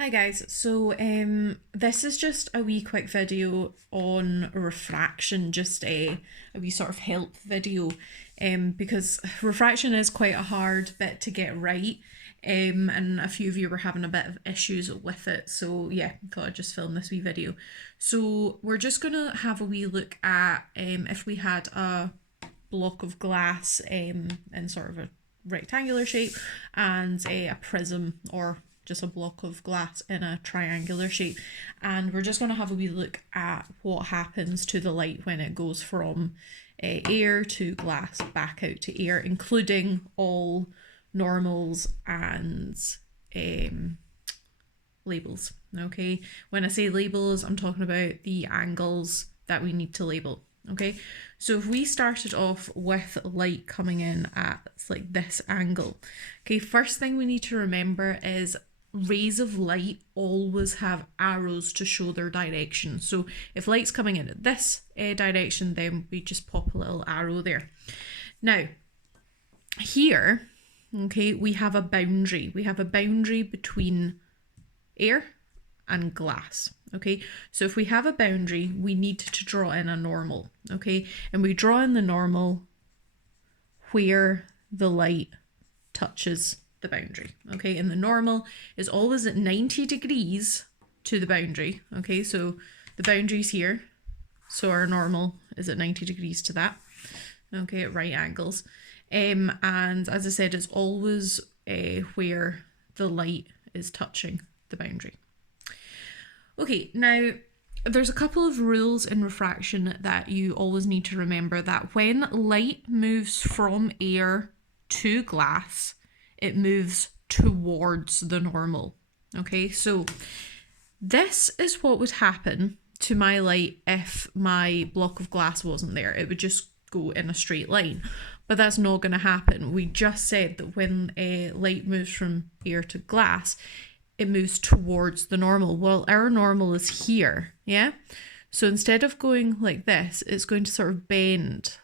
Hi guys, so this is just a wee quick video on refraction, just a wee sort of help video, because refraction is quite a hard bit to get right, and a few of you were having a bit of issues with it, so yeah, I thought I'd just film this wee video. So we're just gonna have a wee look at if we had a block of glass in sort of a rectangular shape and a prism, or just a block of glass in a triangular shape, and we're just going to have a wee look at what happens to the light when it goes from air to glass back out to air, including all normals and labels. Okay, when I say labels, I'm talking about the angles that we need to label. Okay, so if we started off with light coming in at like this angle, okay, first thing we need to remember is rays of light always have arrows to show their direction. So if light's coming in at this direction, then we just pop a little arrow there. Now, here, okay, we have a boundary. We have a boundary between air and glass. Okay, so if we have a boundary, we need to draw in a normal. Okay, and we draw in the normal where the light touches the boundary. Okay, and the normal is always at 90 degrees to the boundary. Okay, so the boundary's here, so our normal is at 90 degrees to that. Okay, at right angles. And as I said, it's always where the light is touching the boundary. Okay, now there's a couple of rules in refraction that you always need to remember, that when light moves from air to glass, it moves towards the normal. Okay, so this is what would happen to my light if my block of glass wasn't there. It would just go in a straight line, but that's not going to happen. We just said that when a light moves from air to glass, it moves towards the normal. Well, our normal is here, yeah? So instead of going like this, it's going to sort of bend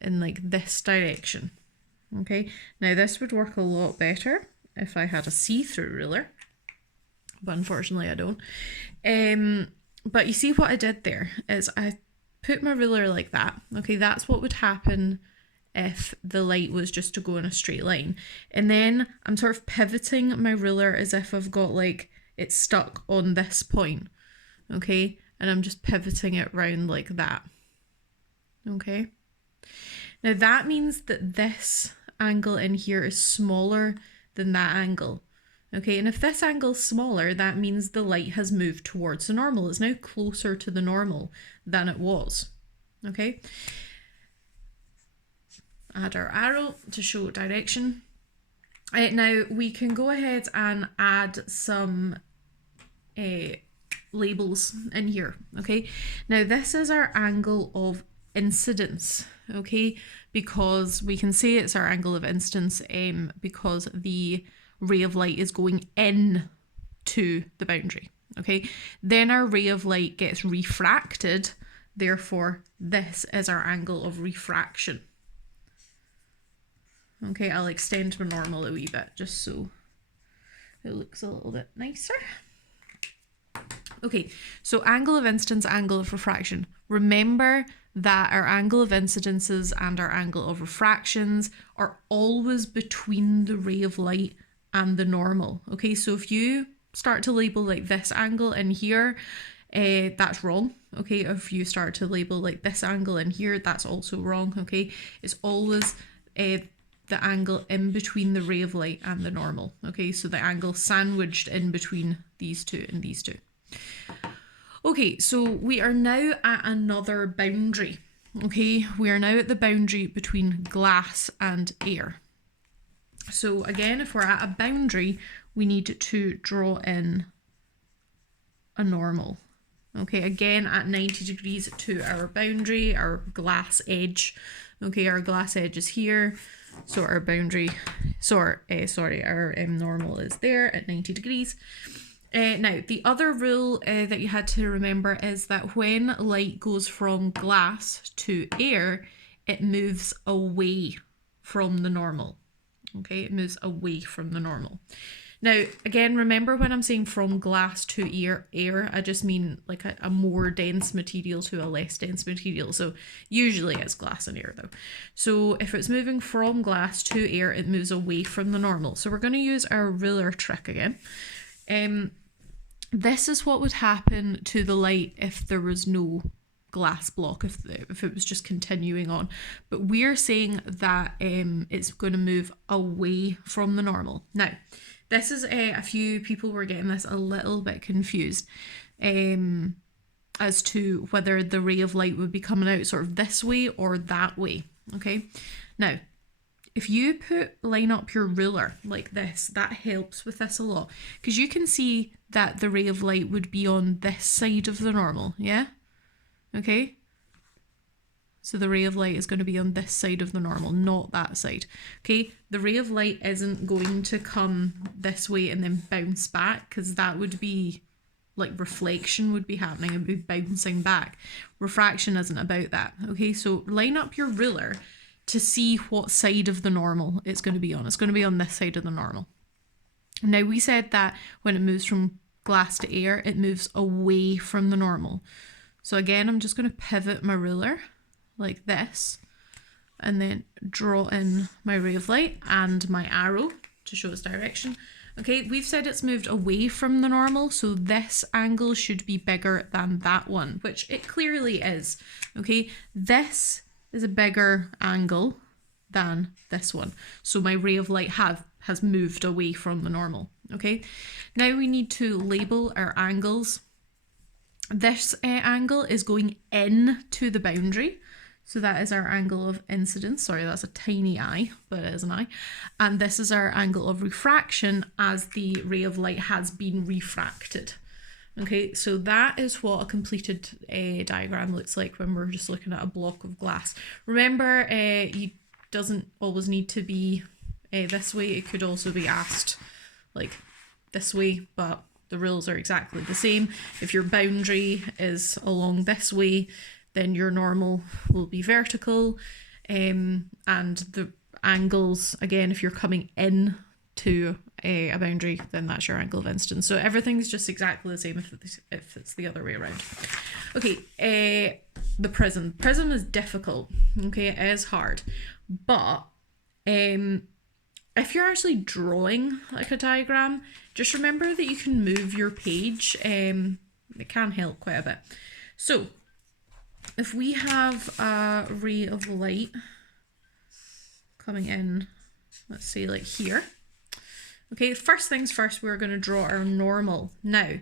in like this direction. Okay, now this would work a lot better if I had a see-through ruler, but unfortunately I don't. But you see what I did there is I put my ruler like that. Okay, that's what would happen if the light was just to go in a straight line. And then I'm sort of pivoting my ruler as if I've got like it's stuck on this point. Okay, and I'm just pivoting it round like that. Okay, now that means that this angle in here is smaller than that angle. Okay, and if this angle is smaller, that means the light has moved towards the normal. It's now closer to the normal than it was. Okay, add our arrow to show direction. Now we can go ahead and add some labels in here. Okay, now this is our angle of incidence. Okay, because we can say it's our angle of incidence because the ray of light is going in to the boundary. Okay, then our ray of light gets refracted, therefore this is our angle of refraction. Okay, I'll extend my normal a wee bit just so it looks a little bit nicer. Okay, so angle of incidence, angle of refraction. Remember that our angle of incidences and our angle of refractions are always between the ray of light and the normal. Okay, so if you start to label like this angle in here, that's wrong. Okay, if you start to label like this angle in here, that's also wrong. Okay, it's always the angle in between the ray of light and the normal. Okay, so the angle sandwiched in between these two and these two. Okay, so we are now at another boundary. Okay, we are now at the boundary between glass and air. So again, if we're at a boundary, we need to draw in a normal. Okay, again at 90 degrees to our boundary, our glass edge. Okay, our glass edge is here. So our boundary, our normal is there at 90 degrees. Now, the other rule that you had to remember is that when light goes from glass to air, it moves away from the normal. Okay, it moves away from the normal. Now, again, remember when I'm saying from glass to air, I just mean like a more dense material to a less dense material. So usually it's glass and air though. So if it's moving from glass to air, it moves away from the normal. So we're going to use our ruler trick again. This is what would happen to the light if there was no glass block, if it was just continuing on. But we're saying that it's going to move away from the normal. Now, this is a few people were getting this a little bit confused as to whether the ray of light would be coming out sort of this way or that way. Okay, now if you line up your ruler like this, that helps with this a lot, because you can see that the ray of light would be on this side of the normal. Yeah, okay, so the ray of light is going to be on this side of the normal, not that side. Okay, the ray of light isn't going to come this way and then bounce back, because that would be like reflection would be happening and be bouncing back. Refraction isn't about that. Okay, so line up your ruler to see what side of the normal it's going to be on. It's going to be on this side of the normal. Now, we said that when it moves from glass to air, it moves away from the normal. So again, I'm just going to pivot my ruler like this and then draw in my ray of light and my arrow to show its direction. Okay, we've said it's moved away from the normal, so this angle should be bigger than that one, which it clearly is. Okay, this is a bigger angle than this one, so my ray of light has moved away from the normal. Okay, now we need to label our angles. This angle is going in to the boundary. So that is our angle of incidence. Sorry, that's a tiny eye, but it is an eye. And this is our angle of refraction as the ray of light has been refracted. Okay, so that is what a completed diagram looks like when we're just looking at a block of glass. Remember, it doesn't always need to be this way. It could also be asked like this way, but the rules are exactly the same. If your boundary is along this way, then your normal will be vertical, and the angles, again, if you're coming in to a boundary, then that's your angle of incidence. So everything's just exactly the same if it's the other way around. Okay, the prism. Prism is difficult, okay, it is hard, but if you're actually drawing like a diagram, just remember that you can move your page. It can help quite a bit. So if we have a ray of light coming in, let's say like here. Okay, first things first, we're going to draw our normal. Now,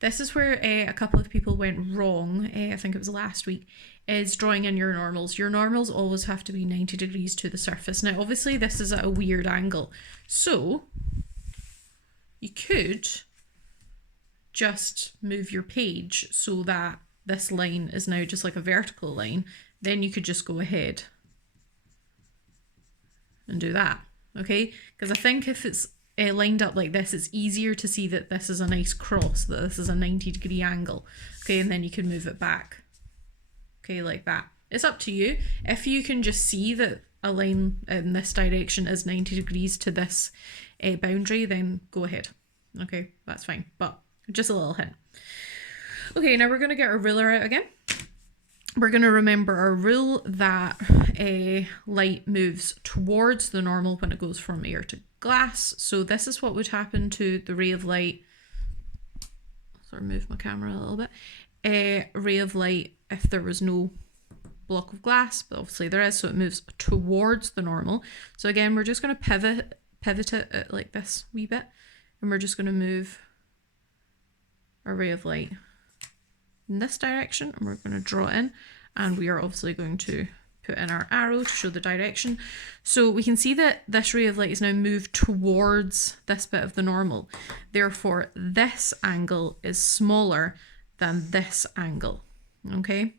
this is where a couple of people went wrong, I think it was last week, is drawing in your normals. Your normals always have to be 90 degrees to the surface. Now, obviously, this is at a weird angle. So, you could just move your page so that this line is now just like a vertical line. Then you could just go ahead and do that, okay? Because I think if it's lined up like this, it's easier to see that this is a nice cross, that this is a 90-degree angle, okay? And then you can move it back, okay, like that. It's up to you. If you can just see that a line in this direction is 90 degrees to this boundary, then go ahead, okay? That's fine, but just a little hint. Okay, now we're going to get our ruler out again. We're going to remember our rule that light moves towards the normal when it goes from air to glass. So this is what would happen to the ray of light. Sort of move my camera a little bit. A ray of light if there was no block of glass, but obviously there is, so it moves towards the normal. So again, we're just going to pivot it like this wee bit, and we're just going to move our ray of light in this direction, and we're going to draw in, and we are obviously going to put in our arrow to show the direction. So we can see that this ray of light is now moved towards this bit of the normal. Therefore, this angle is smaller than this angle, okay?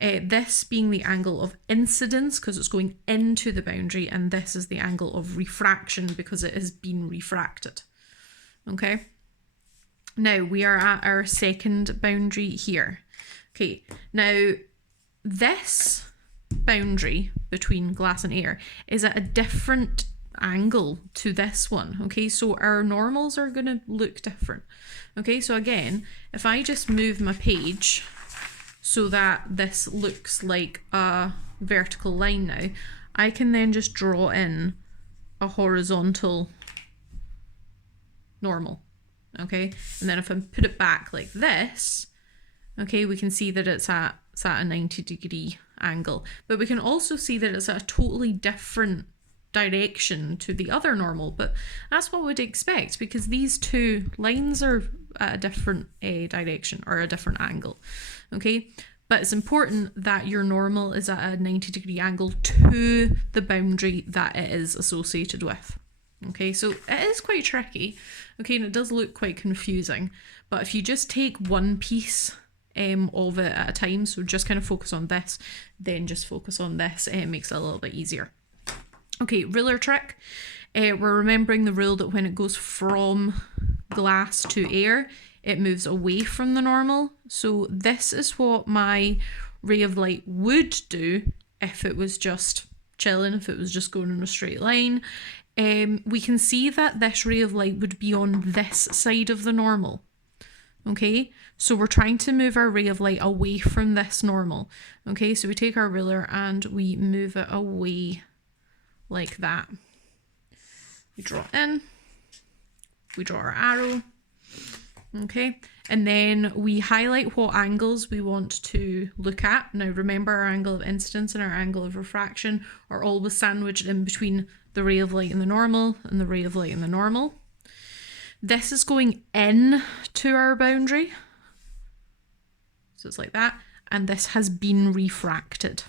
This being the angle of incidence because it's going into the boundary, and this is the angle of refraction because it has been refracted, okay? Now we are at our second boundary here. Okay, now this boundary between glass and air is at a different angle to this one. Okay, so our normals are going to look different. Okay, so again, if I just move my page so that this looks like a vertical line now, I can then just draw in a horizontal normal. Okay, and then if I put it back like this, okay, we can see that it's at a 90-degree angle, but we can also see that it's at a totally different direction to the other normal, but that's what we'd expect because these two lines are at a different direction or a different angle. Okay, but it's important that your normal is at a 90-degree angle to the boundary that it is associated with. Okay, so it is quite tricky, okay, and it does look quite confusing, but if you just take one piece of it at a time, so just kind of focus on this, then just focus on this, it makes it a little bit easier. Okay, ruler trick. We're remembering the rule that when it goes from glass to air, it moves away from the normal. So this is what my ray of light would do if it was just chilling, if it was just going in a straight line. We can see that this ray of light would be on this side of the normal. Okay, so we're trying to move our ray of light away from this normal. Okay, so we take our ruler and we move it away like that. We draw in, we draw our arrow, okay, and then we highlight what angles we want to look at. Now remember, our angle of incidence and our angle of refraction are always sandwiched in between the ray of light and the normal and the ray of light and the normal. This is going in to our boundary, so it's like that, and this has been refracted.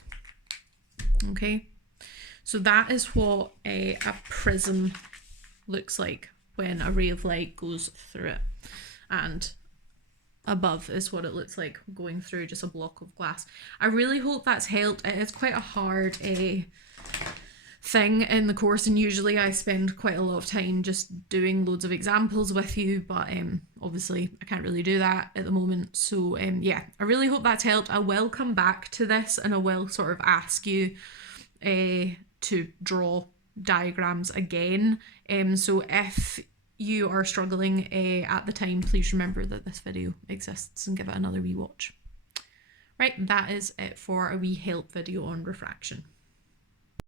Okay, so that is what a prism looks like when a ray of light goes through it, and above is what it looks like going through just a block of glass. I really hope that's helped. It is quite a hard thing in the course, and usually I spend quite a lot of time just doing loads of examples with you, but obviously I can't really do that at the moment. So yeah, I really hope that's helped. I will come back to this and I will sort of ask you to draw diagrams again. So if you are struggling at the time, please remember that this video exists and give it another wee watch. Right, that is it for a wee help video on refraction.